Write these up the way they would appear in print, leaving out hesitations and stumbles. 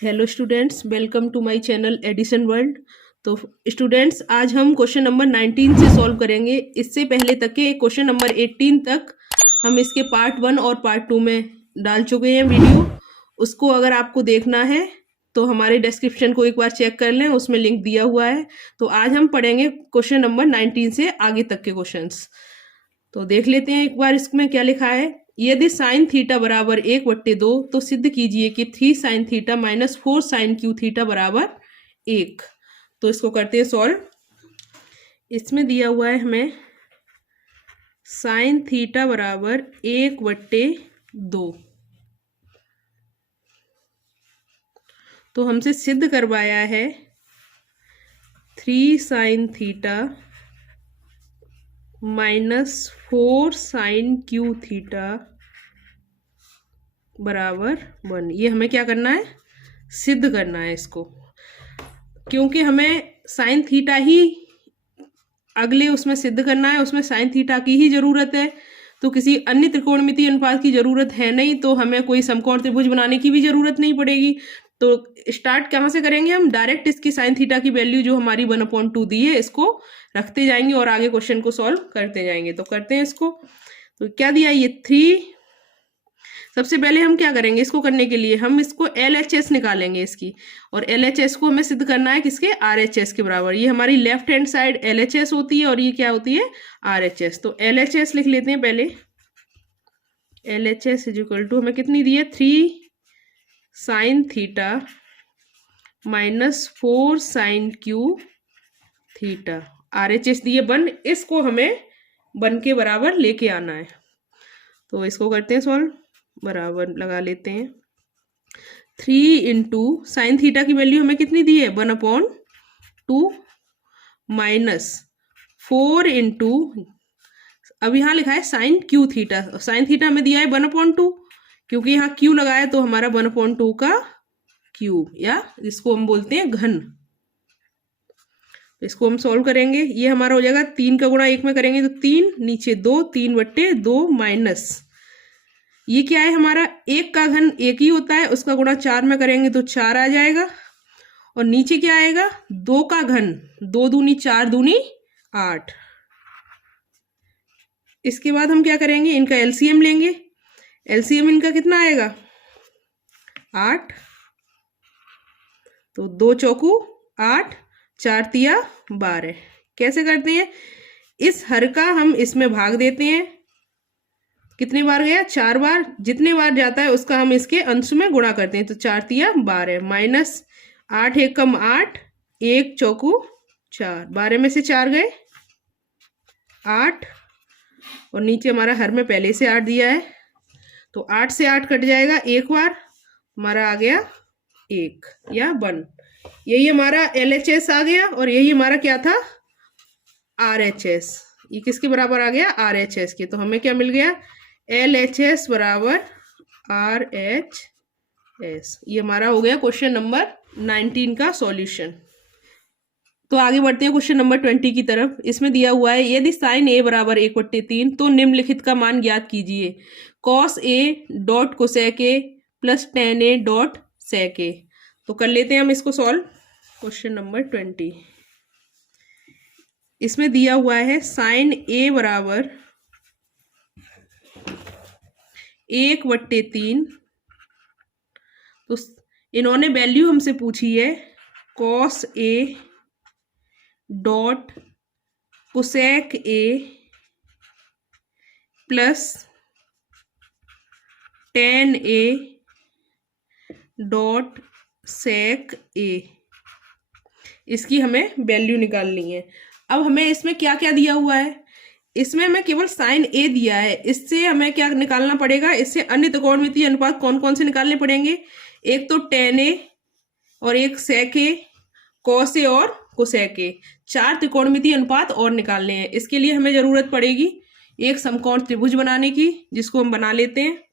Hello students, welcome to my channel edition world. तो students, आज हम क्वेश्चन नंबर 19 से सॉल्व करेंगे। इससे पहले तक के क्वेश्चन नंबर 18 तक हम इसके पार्ट 1 और पार्ट 2 में डाल चुके हैं वीडियो। उसको अगर आपको देखना है तो हमारे डिस्क्रिप्शन को एक बार चेक कर लें, उसमें लिंक दिया हुआ है। तो आज हम पढ़ेंगे क्वेश्चन नंबर 19 से आगे तक के क्वेश्चंस। तो देख लेते हैं एक बार इसमें क्या लिखा है। यदि साइन थीटा बराबर 1/2 तो सिद्ध कीजिए कि 3 sine theta minus 4 sine cube theta बराबर 1। तो इसको करते हैं सॉल्व। इसमें दिया हुआ है हमें साइन थीटा बराबर 1/2। तो हमसे सिद्ध करवाया है 3 sine theta minus 4 sine cube theta बराबर 1। ये हमें क्या करना है, सिद्ध करना है इसको। क्योंकि हमें साइन थीटा ही अगले उसमें सिद्ध करना है, उसमें साइन थीटा की ही जरूरत है। तो किसी अन्य त्रिकोणमितीय अनुपात की जरूरत है नहीं, तो हमें कोई समकोण त्रिभुज बनाने की भी जरूरत नहीं पड़ेगी। तो स्टार्ट कहाँ से करेंगे हम, डायरेक्ट इसकी साइन थीटा की वैल्यू जो हमारी 1/2 दी है इसको रखते जाएंगे और आगे क्वेश्चन को सॉल्व करते जाएंगे। तो करते हैं इसको। तो क्या दिया, ये 3। सबसे पहले हम क्या करेंगे, इसको करने के लिए हम इसको LHS निकालेंगे इसकी, और LHS को हमें सिद्ध करना है किसके, RHS के बराबर। ये हमारी लेफ्ट हैंड साइड LHS होती है और ये क्या होती है, RHS। तो LHS लिख लेते हैं पहले। LHS इज इक्वल टू हमें कितनी दी है, 3 sine theta minus 4 sine cube theta. RHS दी है 1, इसको हमें 1 के बराबर लेके आना है। तो इसको करते हैं सॉल्व। बराबर लगा लेते हैं 3 इंटू साइन थीटा की वैल्यू हमें कितनी दी है, 1/2 माइनस 4 इंटू, अब यहाँ लिखा है sine cube theta. Sine theta हमें दिया है 1/2, क्योंकि यहाँ क्यू लगाया तो हमारा 1/2 का क्यूब, या जिसको हम बोलते हैं घन। इसको हम सॉल्व करेंगे। ये हमारा हो जाएगा 3 का गुणा 1 में करेंगे तो 3, नीचे 2, 3/2 माइनस, ये क्या है हमारा, 1 का घन 1 ही होता है, उसका गुणा 4 में करेंगे तो 4 आ जाएगा। और नीचे क्या आएगा, 2 का घन, 2 दूनी 4 दूनी 8। इसके बाद हम क्या करेंगे, इनका LCM लेंगे। LCM इनका कितना आएगा, 8। तो 2 चौकू 8, 4 तिया 12। कैसे करते हैं, इस हर का हम इसमें भाग देते हैं। कितने बार गया, 4 बार। जितने बार जाता है उसका हम इसके अंश में गुणा करते हैं। तो 4 तिया 12 माइनस 8 एक कम 8, 1 चौकू 4, 12 में से 4 गए 8, और नीचे हमारा हर में पहले से 8 दिया है, तो 8 से 8 कट जाएगा एक बार, हमारा आ गया 1 या 1। यही हमारा LHS आ गया, और यही हमारा क्या था, RHS। ये किसके बराबर आ गया, RHS के। तो हमें क्या मिल गया, LHS बराबर RHS। ये हमारा हो गया क्वेश्चन नंबर 19 का सॉल्यूशन। तो आगे बढ़ते हैं क्वेश्चन नंबर 20 की तरफ। इसमें दिया हुआ है, यदि साइन A बराबर 1/3 तो निम्नलिखित का मान ज्ञात कीजिए। cos A dot cosec A plus tan A dot sec A। तो कर लेते हैं हम इसको सॉल्व। क्वेश्चन नंबर 20, इसमें दिया हुआ है साइन A बराबर 1/3। तो इन्होंने वैल्यू हमसे पूछी है cos A dot cosec A plus tan A dot sec A। इसकी हमें वैल्यू निकालनी है। अब हमें इसमें क्या क्या दिया हुआ है, इसमें हमें केवल साइन A दिया है। इससे हमें क्या निकालना पड़ेगा, इससे अन्य त्रिकोणमितीय अनुपात कौन कौन से निकालने पड़ेंगे, एक तो tan A और एक sec A, cos A और cosec A। 4 त्रिकोणमितीय अनुपात और निकालने हैं। इसके लिए हमें जरूरत पड़ेगी एक समकोण त्रिभुज बनाने की, जिसको हम बना लेते हैं।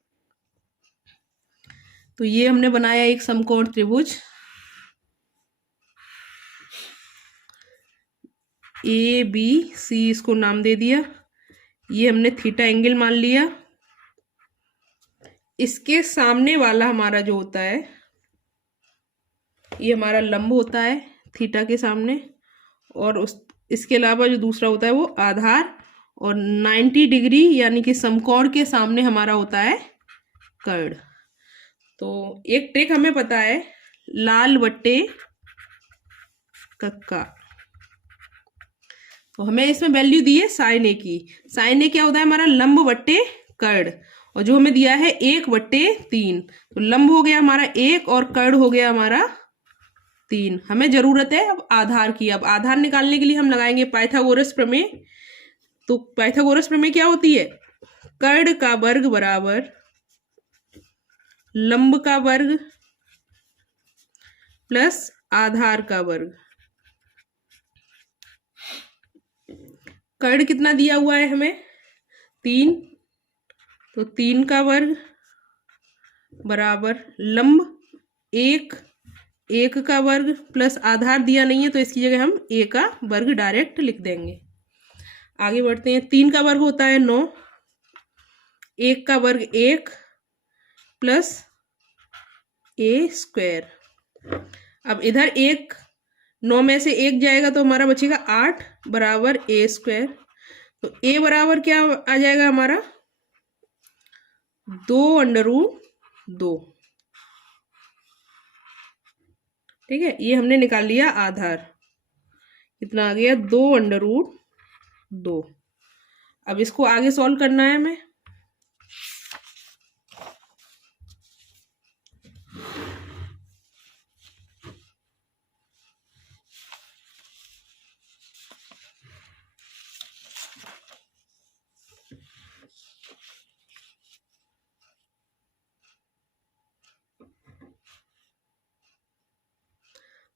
तो ये हमने बनाया एक समकोण त्रिभुज ABC, इसको नाम दे दिया। ये हमने थीटा एंगल मान लिया। इसके सामने वाला हमारा जो होता है ये हमारा लंब होता है थीटा के सामने, और इसके अलावा जो दूसरा होता है वो आधार, और 90 डिग्री यानी कि समकोण के सामने हमारा होता है कर्ण। तो एक ट्रिक हमें पता है, लाल बट्टे कक्का। तो हमें इसमें वैल्यू दी है साइन ए की। साइन ए क्या होता है हमारा लंब बट्टे कर्ण, और जो हमें दिया है 1/3। तो लंब हो गया हमारा 1 और कर्ण हो गया हमारा 3। हमें जरूरत है अब आधार की। अब आधार निकालने के लिए हम लगाएंगे पाइथागोरस प्रमेय। तो पाइथागोरस प्रमेय क्या होती है, कर्ण का वर्ग बराबर लंब का वर्ग प्लस आधार का वर्ग। कर्ण कितना दिया हुआ है हमें 3, तो 3 का वर्ग बराबर लंब 1 का वर्ग प्लस आधार दिया नहीं है तो इसकी जगह हम a का वर्ग डायरेक्ट लिख देंगे। आगे बढ़ते हैं। 3 का वर्ग होता है 9, 1 का वर्ग 1 प्लस a²। अब इधर 9 में से 1 जाएगा तो हमारा बचेगा 8 बराबर a²। तो a बराबर क्या आ जाएगा हमारा 2√2। ठीक है, ये हमने निकाल लिया आधार। कितना आ गया 2√2। अब इसको आगे सॉल्व करना है हमें।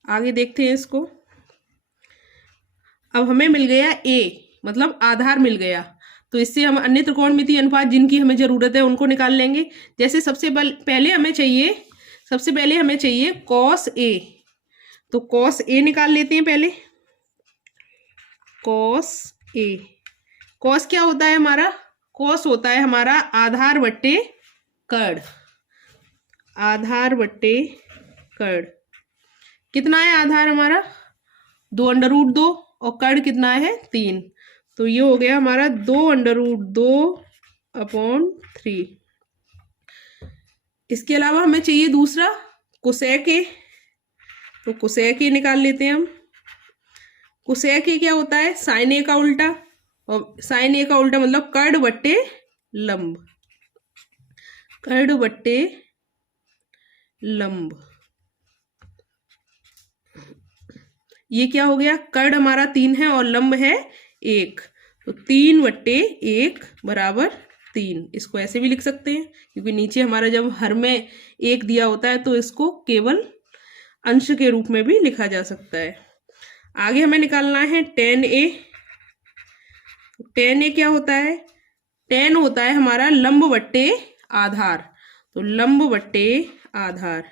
आगे देखते हैं इसको। अब हमें मिल गया a, मतलब आधार मिल गया। तो इससे हम अन्य त्रिकोणमितीय अनुपात जिनकी हमें जरूरत है उनको निकाल लेंगे। जैसे सबसे पहले हमें चाहिए cos a। तो cos a निकाल लेते हैं पहले। cos a, cos क्या होता है हमारा, cos होता है हमारा आधार बट्टे कर्ण। आधार बट्टे कर्ण कितना है आधार हमारा 2√2 और कर्ण कितना है 3। तो ये हो गया हमारा 2√2/3। इसके अलावा हमें चाहिए दूसरा कोसेक ए। तो कोसेक ए निकाल लेते हैं हम। कोसेक ए क्या होता है साइन ए का उल्टा, और साइन ए का उल्टा मतलब कर्ण बट्टे लंब। कर्ण बट्टे लंब, ये क्या हो गया, कर्ण हमारा 3 है और लंब है 1। तो 3/1 बराबर 3। इसको ऐसे भी लिख सकते हैं क्योंकि नीचे हमारा जब हर में 1 दिया होता है तो इसको केवल अंश के रूप में भी लिखा जा सकता है। आगे हमें निकालना है tan a। tan a क्या होता है, tan होता है हमारा लंब बट्टे आधार। तो लंब बट्टे आधार,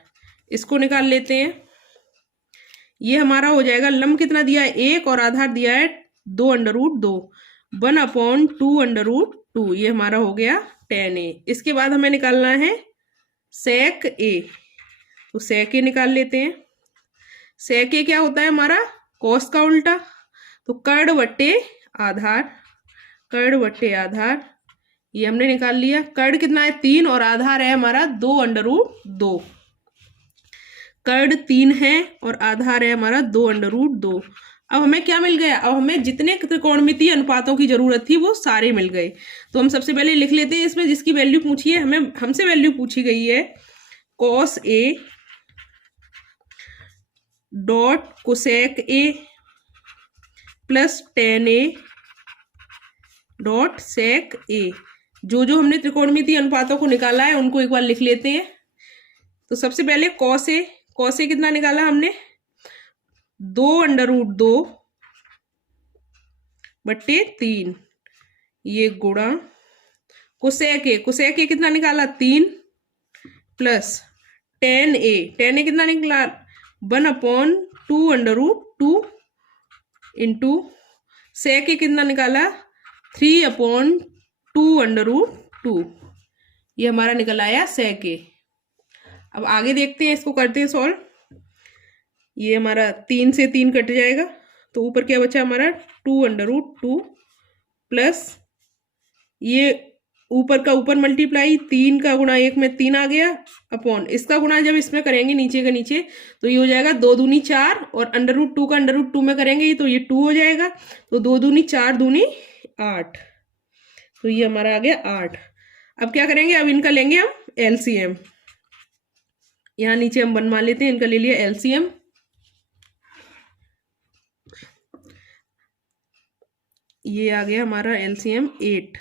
इसको निकाल लेते हैं। ये हमारा हो जाएगा, लंब कितना दिया है 1 और आधार दिया है 2√2, 1/2√2। ये हमारा हो गया tan a। इसके बाद हमें निकालना है sec a। तो sec a निकाल लेते हैं। sec a क्या होता है हमारा cos का उल्टा। तो कर्ण बट्टे आधार, कर्ण बट्टे आधार, ये हमने निकाल लिया। कर्ण कितना है 3 और आधार है हमारा 2√2। कर्ण 3 है और आधार है हमारा 2√2। अब हमें क्या मिल गया, अब हमें जितने त्रिकोणमितीय अनुपातों की जरूरत थी वो सारे मिल गए। तो हम सबसे पहले लिख लेते हैं इसमें जिसकी वैल्यू पूछी है, हमसे वैल्यू पूछी गई है cos a dot cosec a plus tan a dot sec a। जो हमने त्रिकोणमितीय अनुपातों को निकाला है उनको एक बार लिख लेते हैं। तो सबसे पहले cos a कितना निकाला हमने 2√2/3, ये गुणा कोसेक a कितना निकाला 3 प्लस tan a कितना निकला 1/2√2 इंटू sec a कितना निकाला 3/2√2। ये हमारा निकल आया sec a। अब आगे देखते हैं, इसको करते हैं सॉल्व। ये हमारा 3 से 3 कट जाएगा, तो ऊपर क्या बचा हमारा 2√2 प्लस ये ऊपर का ऊपर मल्टीप्लाई 3 का गुणा 1 में 3 आ गया अपॉन इसका गुणा जब इसमें करेंगे नीचे का नीचे तो ये हो जाएगा 2 दूनी 4 और √2 का √2 में करेंगे तो ये 2 हो जाएगा, तो 2 दूनी 4 दूनी 8, तो ये हमारा आ गया 8। अब क्या करेंगे, अब इनका लेंगे हम एलसीएम। यहाँ नीचे हम बनवा लेते हैं, इनका ले लिया एलसीएम। ये आ गया हमारा एलसीएम 8,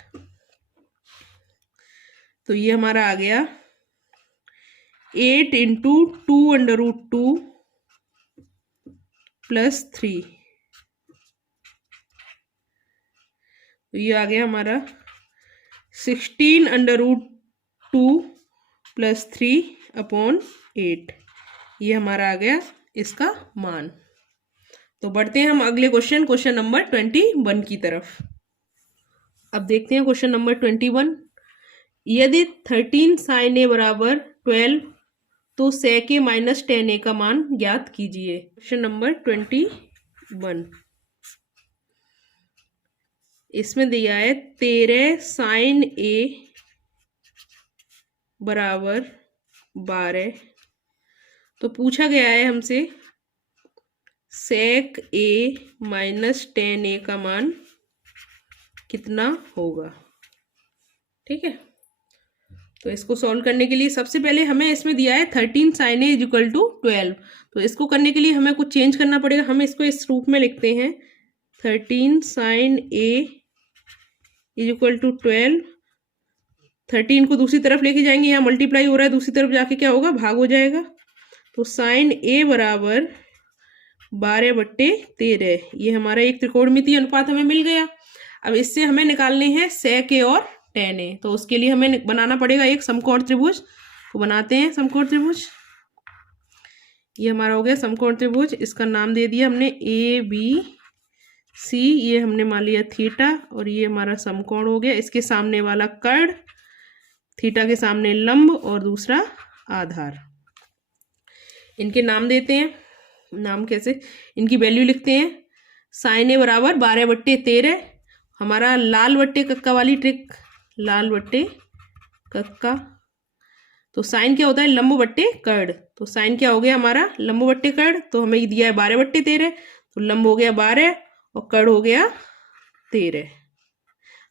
तो ये हमारा आ गया 8 × 2√2 प्लस 3, तो ये आ गया हमारा 16√2 प्लस 3 अपॉन 8, ये हमारा आ गया इसका मान। तो बढ़ते हैं हम अगले क्वेश्चन नंबर 21 की तरफ। अब देखते हैं क्वेश्चन नंबर 21। यदि 13 sin a बराबर 12 तो sec a माइनस 10a का मान ज्ञात कीजिए। क्वेश्चन नंबर 21, इसमें दिया है 13 sin a बराबर 12, तो पूछा गया है हमसे sec a माइनस 10a का मान कितना होगा। ठीक है, तो इसको सॉल्व करने के लिए सबसे पहले हमें इसमें दिया है 13 sin a = 12, तो इसको करने के लिए हमें कुछ चेंज करना पड़ेगा। हम इसको इस रूप में लिखते हैं 13 sin a = 12। 13 को दूसरी तरफ लेके जाएंगे, यहाँ मल्टीप्लाई हो रहा है, दूसरी तरफ जाके क्या होगा, भाग हो जाएगा, तो sin a बराबर 12/13, ये हमारा एक त्रिकोणमितीय अनुपात हमें मिल गया। अब इससे हमें निकालने हैं sec a और tan a, तो उसके लिए हमें बनाना पड़ेगा एक समकोण त्रिभुज। तो बनाते हैं समकोण त्रिभुज। ये हमारा हो गया समकोण त्रिभुज, इसका नाम दे दिया हमने ABC, ये हमने मान लिया थीटा, और ये हमारा समकोण हो गया। इसके सामने वाला कर्ण, थीटा के सामने लंब और दूसरा आधार। इनके नाम देते हैं, नाम कैसे, इनकी वैल्यू लिखते हैं। sin a बराबर 12/13, हमारा लाल बट्टे कक्का वाली ट्रिक, लाल बट्टे कक्का, तो साइन क्या होता है, लंब बट्टे कर्ण, तो साइन क्या हो गया हमारा लंब बट्टे कर्ण, तो हमें दिया है 12/13, तो लंब हो गया 12 और कर्ण हो गया 13।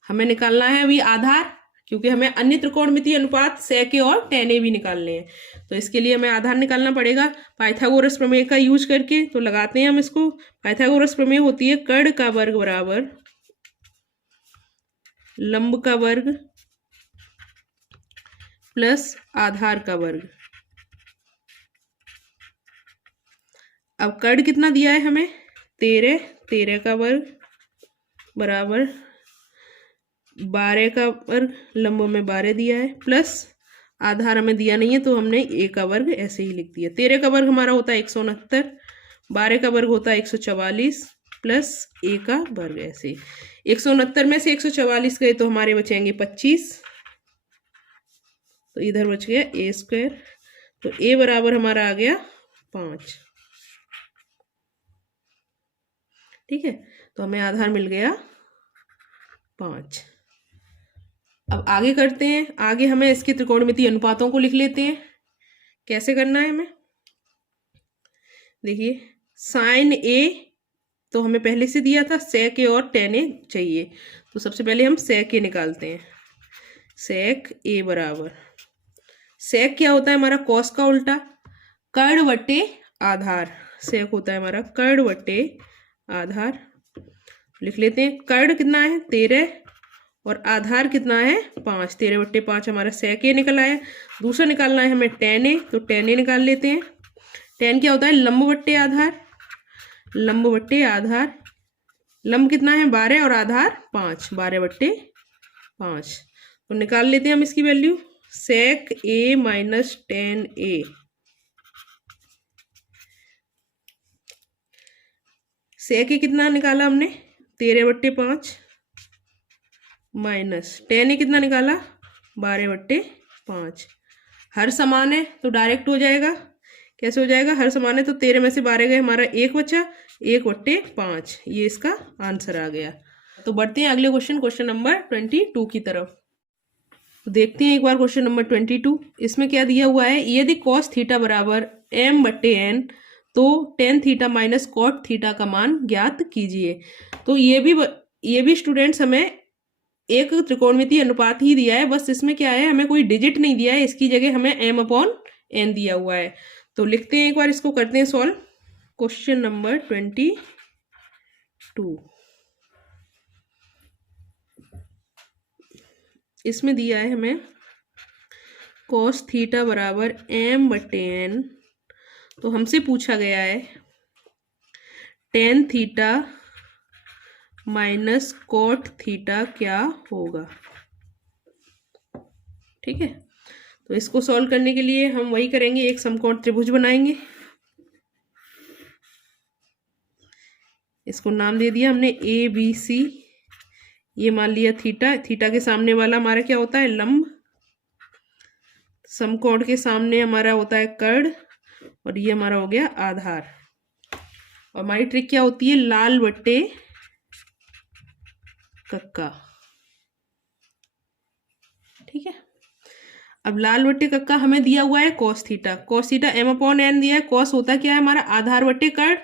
हमें निकालना है अभी आधार, क्योंकि हमें अन्य त्रिकोणमितीय अनुपात sec a और tan a भी निकालने हैं, तो इसके लिए हमें आधार निकालना पड़ेगा पाइथागोरस प्रमेय का यूज करके। तो लगाते हैं हम इसको। पाइथागोरस प्रमेय होती है कर्ण का वर्ग बराबर लंब का वर्ग प्लस आधार का वर्ग। अब कर्ण कितना दिया है हमें, 13, 13 का वर्ग बराबर 12 का वर्ग, लंब में 12 दिया है, प्लस आधार हमें दिया नहीं है तो हमने a का वर्ग ऐसे ही लिख दिया। 13 का वर्ग हमारा होता है 169, 12 का वर्ग होता है 144 प्लस a का वर्ग ऐसे। 169 में से 144 गए तो हमारे बचेंगे 25, तो इधर बच गया a², तो a बराबर हमारा आ गया 5। ठीक है, तो हमें आधार मिल गया 5। अब आगे करते हैं, आगे हमें इसके त्रिकोणमितीय अनुपातों को लिख लेते हैं। कैसे करना है हमें, देखिए sin a तो हमें पहले से दिया था, sec a और tan a चाहिए, तो सबसे पहले हम sec a निकालते हैं। sec a बराबर, sec क्या होता है हमारा cos का उल्टा, कर्ण बट्टे आधार, sec होता है हमारा कर्ण बट्टे आधार। लिख लेते हैं, कर्ण कितना है 13 और आधार कितना है 5, 13/5 हमारा sec a निकल आया। दूसरा निकालना है हमें tan a, तो tan a निकाल लेते हैं। tan क्या होता है लंब बट्टे आधार, लंब बट्टे आधार, लंब कितना है 12 और आधार 5, 12/5, तो निकाल लेते हैं हम इसकी value. sec a minus tan a, sec a कितना निकाला हमने 13/5 माइनस tan a कितना निकाला 12/5। हर समान है तो डायरेक्ट हो जाएगा, कैसे हो जाएगा, हर समान है तो 13 में से 12 गए, हमारा 1 बचा, 1/5, ये इसका आंसर आ गया। तो बढ़ते हैं अगले क्वेश्चन नंबर 22 की तरफ। तो देखते हैं एक बार क्वेश्चन नंबर 22। इसमें क्या दिया हुआ है, यदि कॉस थीटा बराबर m/n तो tan theta minus cot theta का मान ज्ञात कीजिए। तो ये भी स्टूडेंट्स हमें एक त्रिकोणमितीय अनुपात ही दिया है, बस इसमें क्या है, हमें कोई डिजिट नहीं दिया है, इसकी जगह हमें m/n दिया हुआ है। तो लिखते हैं एक बार, इसको करते हैं सॉल्व। क्वेश्चन नंबर 22, इसमें दिया है हमें cos थीटा बराबर m/n, तो हमसे पूछा गया है tan theta minus cot theta क्या होगा। ठीक है, तो इसको सॉल्व करने के लिए हम वही करेंगे, एक समकोण त्रिभुज बनाएंगे। इसको नाम दे दिया हमने ABC, ये मान लिया थीटा, थीटा के सामने वाला हमारा क्या होता है, लंब, समकोण के सामने हमारा होता है कर्ण, और ये हमारा हो गया आधार। और हमारी ट्रिक क्या होती है, लाल बट्टे कक्का। ठीक है, अब लाल बट्टे कक्का हमें दिया हुआ है cos theta, cos theta m/n दिया है, cos होता क्या है हमारा आधार बट्टे कर्ण,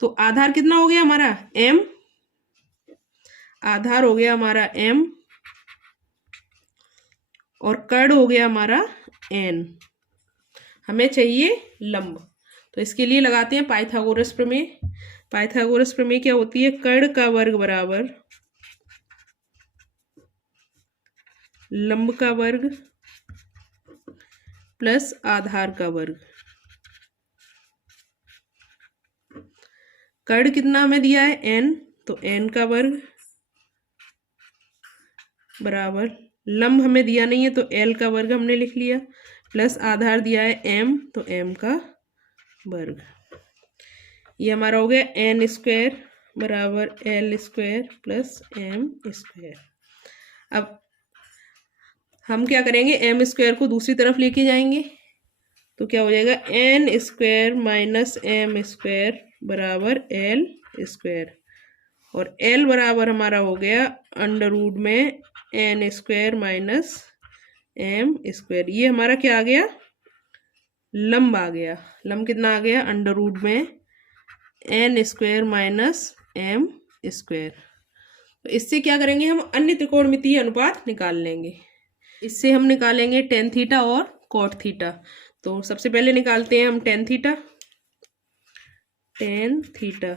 तो आधार कितना हो गया हमारा m, आधार हो गया हमारा m, और कर्ण हो गया हमारा n, हमें चाहिए लंब। तो इसके लिए लगाते हैं पाइथागोरस प्रमेय। पाइथागोरस प्रमेय क्या होती है, कर्ण का वर्ग बराबर लंब का वर्ग प्लस आधार का वर्ग। कर्ण कितना हमें दिया है n, तो n का वर्ग बराबर लंब हमें दिया नहीं है तो l का वर्ग हमने लिख लिया, प्लस आधार दिया है m, तो m का वर्ग। ये हमारा हो गया n² बराबर l² प्लस m²। अब हम क्या करेंगे, m² को दूसरी तरफ लेके जाएंगे, तो क्या हो जाएगा n² माइनस m² बराबर l², और l बराबर हमारा हो गया अंडर रूट में n² माइनस m²। ये हमारा क्या आ गया, लंब आ गया। लंब कितना आ गया, अंडर रूट में n² माइनस m²। तो इससे क्या करेंगे, हम अन्य त्रिकोणमितीय अनुपात निकाल लेंगे। इससे हम निकालेंगे टेन थीटा और कॉट थीटा। तो सबसे पहले निकालते हैं हम टेन थीटा। टेन थीटा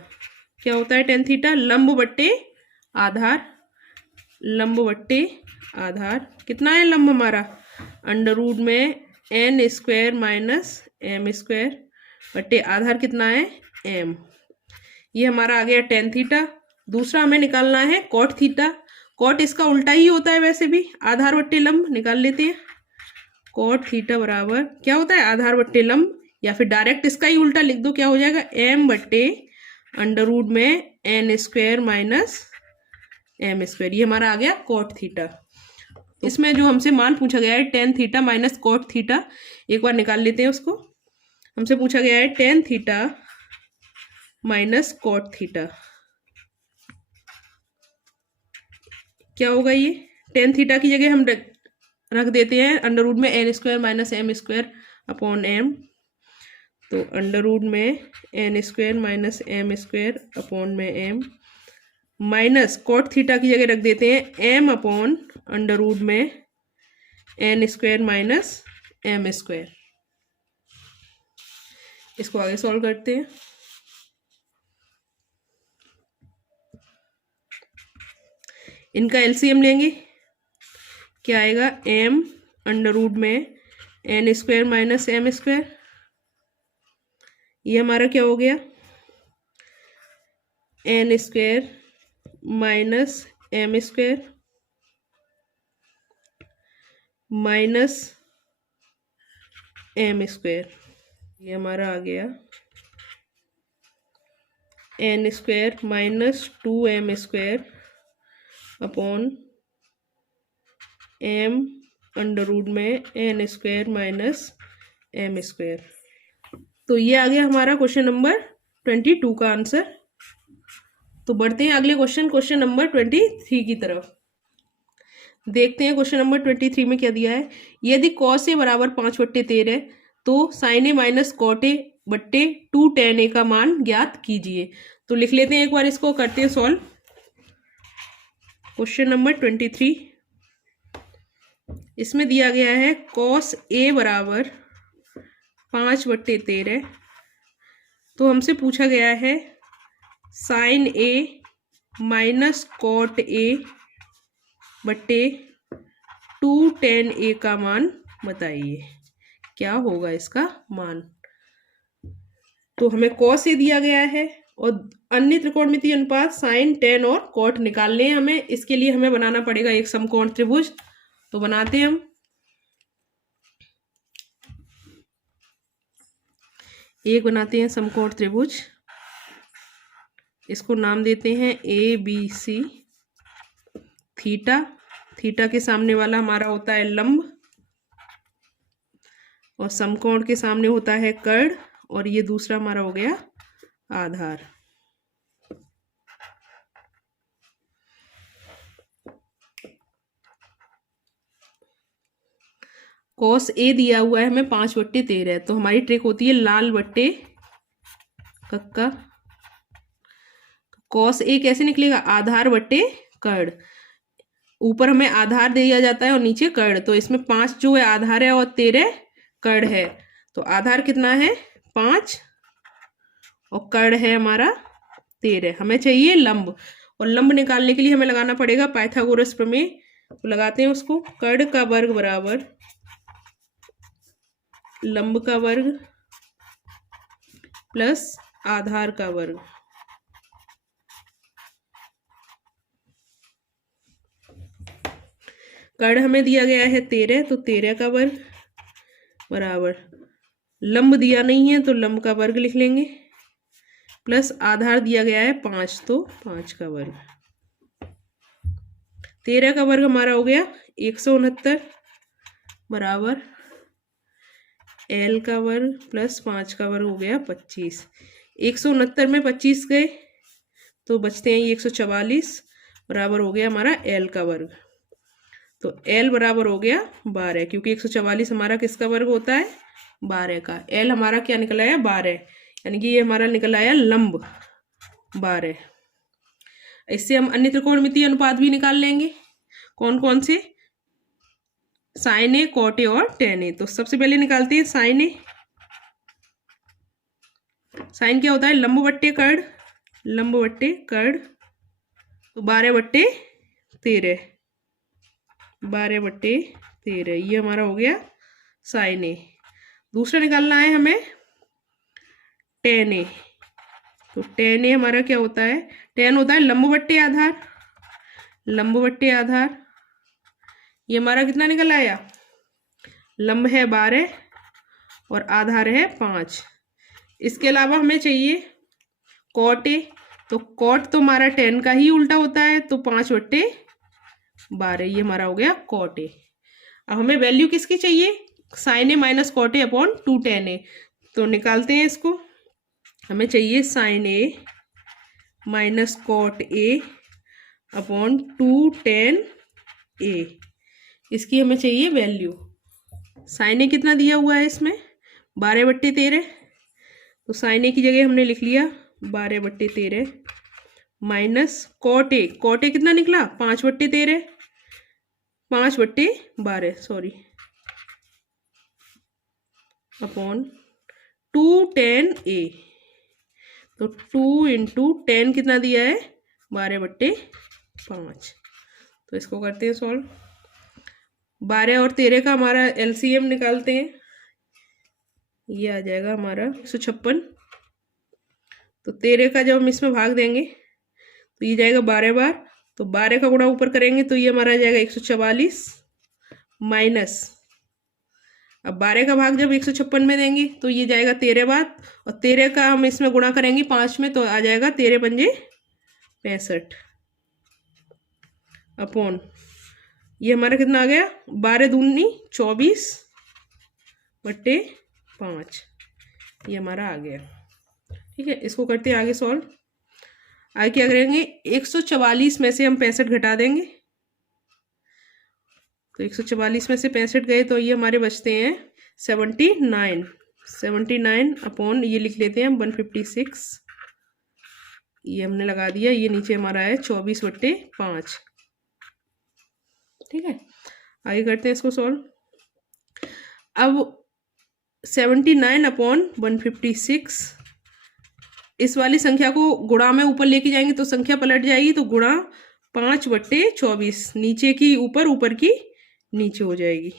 क्या होता है, टेन थीटा लंब बट्टे आधार, लंब बट्टे आधार कितना है लंब हमारा, अंडर रूट में n² माइनस m² बट्टे आधार कितना है m। ये हमारा आ गया टेन थीटा। दूसरा हमें निकालना है कॉट थीटा। कॉट इसका उल्टा ही होता है, वैसे भी आधार बट्टे लंब निकाल लेते हैं। कॉट थीटा बराबर क्या होता है, आधार बट्टे लंब, या फिर डायरेक्ट इसका ही उल्टा लिख दो, क्या हो जाएगा m बट्टे अंडर रूट में n² माइनस m²। ये हमारा आ गया कॉट थीटा। इसमें जो हमसे मान पूछा गया है tan theta minus cot theta, एक बार निकाल लेते हैं उसको। हमसे पूछा गया है tan theta minus cot theta, क्या होगा ये, टेन थीटा की जगह हम रख देते हैं अंडर रूट में n² minus m² upon m, तो अंडर रूट में n² माइनस m² अपॉन में m, माइनस कॉट थीटा की जगह रख देते हैं m अपॉन अंडर रूट में n² माइनस m²। इसको आगे सॉल्व करते हैं। इनका एलसीएम लेंगे, क्या आएगा m अंडर रूट में n² माइनस m²। ये हमारा क्या हो गया, n² minus m² minus m²। ये हमारा आ गया n² minus 2m² upon m under root में n² माइनस m²। तो ये आ गया हमारा क्वेश्चन नंबर 22 का आंसर। तो बढ़ते हैं अगले क्वेश्चन नंबर 23 की तरफ। देखते हैं क्वेश्चन नंबर 23 में क्या दिया है। यदि कॉस ए बराबर 5/13 है तो sine A minus cot A बट्टे 2 tan ए का मान ज्ञात कीजिए। तो लिख लेते हैं एक बार, इसको करते हैं सॉल्व। क्वेश्चन नंबर 23, इसमें दिया गया है कॉस ए बराबर 5/13, तो हमसे पूछा गया है sine A minus cot A बट्टे 2 tan ए का मान बताइए, क्या होगा इसका मान। तो हमें कॉस ए दिया गया है और अन्य त्रिकोणमितीय अनुपात साइन, टेन और कॉट निकालने हैं हमें। इसके लिए हमें बनाना पड़ेगा एक समकोण त्रिभुज। तो बनाते हैं हम। एक बनाते हैं समकोण त्रिभुज, इसको नाम देते हैं ABC। थीटा, थीटा के सामने वाला हमारा होता है लंब और समकोण के सामने होता है कर्ण, और ये दूसरा हमारा हो गया आधार। कॉस ए दिया हुआ है हमें 5/13, तो हमारी ट्रिक होती है लाल बट्टे कक्का। कॉस ए कैसे निकलेगा, आधार बट्टे कर्ण। ऊपर हमें आधार दिया जाता है और नीचे कर्ण, तो इसमें 5 जो है आधार है और 13 कर्ण है। तो आधार कितना है 5 और कर्ण है हमारा 13। हमें चाहिए लंब, और लंब निकालने के लिए हमें लगाना पड़ेगा पाइथागोरस प्रमेय। तो लगाते हैं उसको। कर्ण का वर्ग बराबर लंब का वर्ग प्लस आधार का वर्ग। कर्ण हमें दिया गया है 13, तो 13 का वर्ग बराबर, लंब दिया नहीं है तो लंब का वर्ग लिख लेंगे, प्लस आधार दिया गया है 5, तो 5 का वर्ग। 13 का वर्ग हमारा हो गया 169 बराबर L का वर्ग प्लस 5 का वर्ग हो गया 25। 169 में 25 गए तो बचते हैं ये 144 बराबर हो गया हमारा L का वर्ग। तो L बराबर हो गया 12, क्योंकि 144 हमारा किसका वर्ग होता है 12 का। L हमारा क्या निकल आया 12, यानी कि ये हमारा निकल आया लंब 12। इससे हम अन्य त्रिकोणमितीय अनुपात भी निकाल लेंगे। कौन कौन से, साइन ए, कॉट ए और टेन ए। तो सबसे पहले निकालते हैं साइन ए। साइन क्या होता है लंब बट्टे कर्ण, लंब बट्टे कर्ण। तो 12/13, 12/13 ये हमारा हो गया साइन ए। दूसरा निकालना है हमें टेन ए। तो टेन ए हमारा क्या होता है, टेन होता है लंब बट्टे आधार, लंब बट्टे आधार। ये हमारा कितना निकल आया, लंब है 12 और आधार है 5। इसके अलावा हमें चाहिए कॉट ए। तो कॉट तो हमारा 10 का ही उल्टा होता है, तो 5/12 ये हमारा हो गया कॉट ए। अब हमें वैल्यू किसकी चाहिए, sine A minus cot A upon 2 tan A. तो निकालते हैं इसको। हमें चाहिए sine A minus cot A upon 2 tan A. इसकी हमें चाहिए वैल्यू। साइन ए कितना दिया हुआ है इसमें 12/13, तो साइन ए की जगह हमने लिख लिया 12/13 minus cot A. Cot A कितना निकला 5/13, 5/12 सॉरी, अपॉन 2 tan ए। तो 2 × 10 कितना दिया है 12/5। तो इसको करते हैं सॉल्व। 12 और 13 का हमारा LCM निकालते हैं। ये आ जाएगा हमारा 156। तो 13 का जब हम इसमें भाग देंगे तो ये जाएगा 12 बार, तो 12 का गुणा ऊपर करेंगे तो ये हमारा जाएगा 144 माइनस, अब 12 का भाग जब 156 में देंगे तो ये जाएगा 13 बार, और 13 का हम इसमें गुणा करेंगे 5 में तो आ जाएगा 13 पंजे 65 अपॉन, ये हमारा कितना आ गया 12 दूनी 24/5। ये हमारा आ गया। ठीक है, इसको करते हैं आगे सॉल्व। आगे क्या करेंगे, 144 में से हम 65 घटा देंगे, तो 144 में से 65 गए तो ये हमारे बचते हैं 79। 79 अपॉन ये लिख लेते हैं हम 156, ये हमने लगा दिया। ये नीचे हमारा है 24/5। ठीक है, आगे करते हैं इसको सॉल्व। अब 79 अपॉन 156, इस वाली संख्या को गुणा में ऊपर लेके जाएंगे तो संख्या पलट जाएगी, तो गुणा 5/24, नीचे की ऊपर, ऊपर की नीचे हो जाएगी।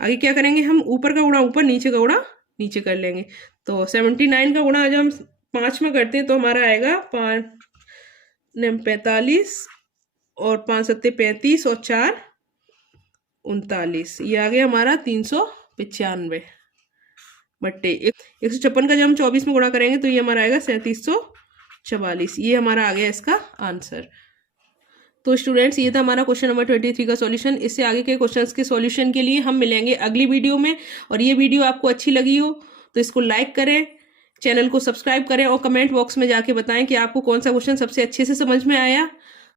आगे क्या करेंगे हम, ऊपर का गुणा ऊपर, नीचे का गुणा नीचे कर लेंगे। तो 79 का गुणा जब हम 5 में करते हैं तो हमारा आएगा 5 45 और 5 7 35 और 4 39, ये आ गया हमारा 395 बट्टे 156 का जब हम 24 में गुणा करेंगे तो ये हमारा आएगा 3744। ये हमारा आ गया इसका आंसर। तो स्टूडेंट्स, ये था हमारा क्वेश्चन नंबर 23 का सॉल्यूशन। इससे आगे के क्वेश्चंस के सॉल्यूशन के लिए हम मिलेंगे अगली वीडियो में। और ये वीडियो आपको अच्छी लगी हो तो इसको लाइक करें, चैनल को सब्सक्राइब करें और कमेंट बॉक्स में जाके बताएं कि आपको कौन सा क्वेश्चन सबसे अच्छे से समझ में आया।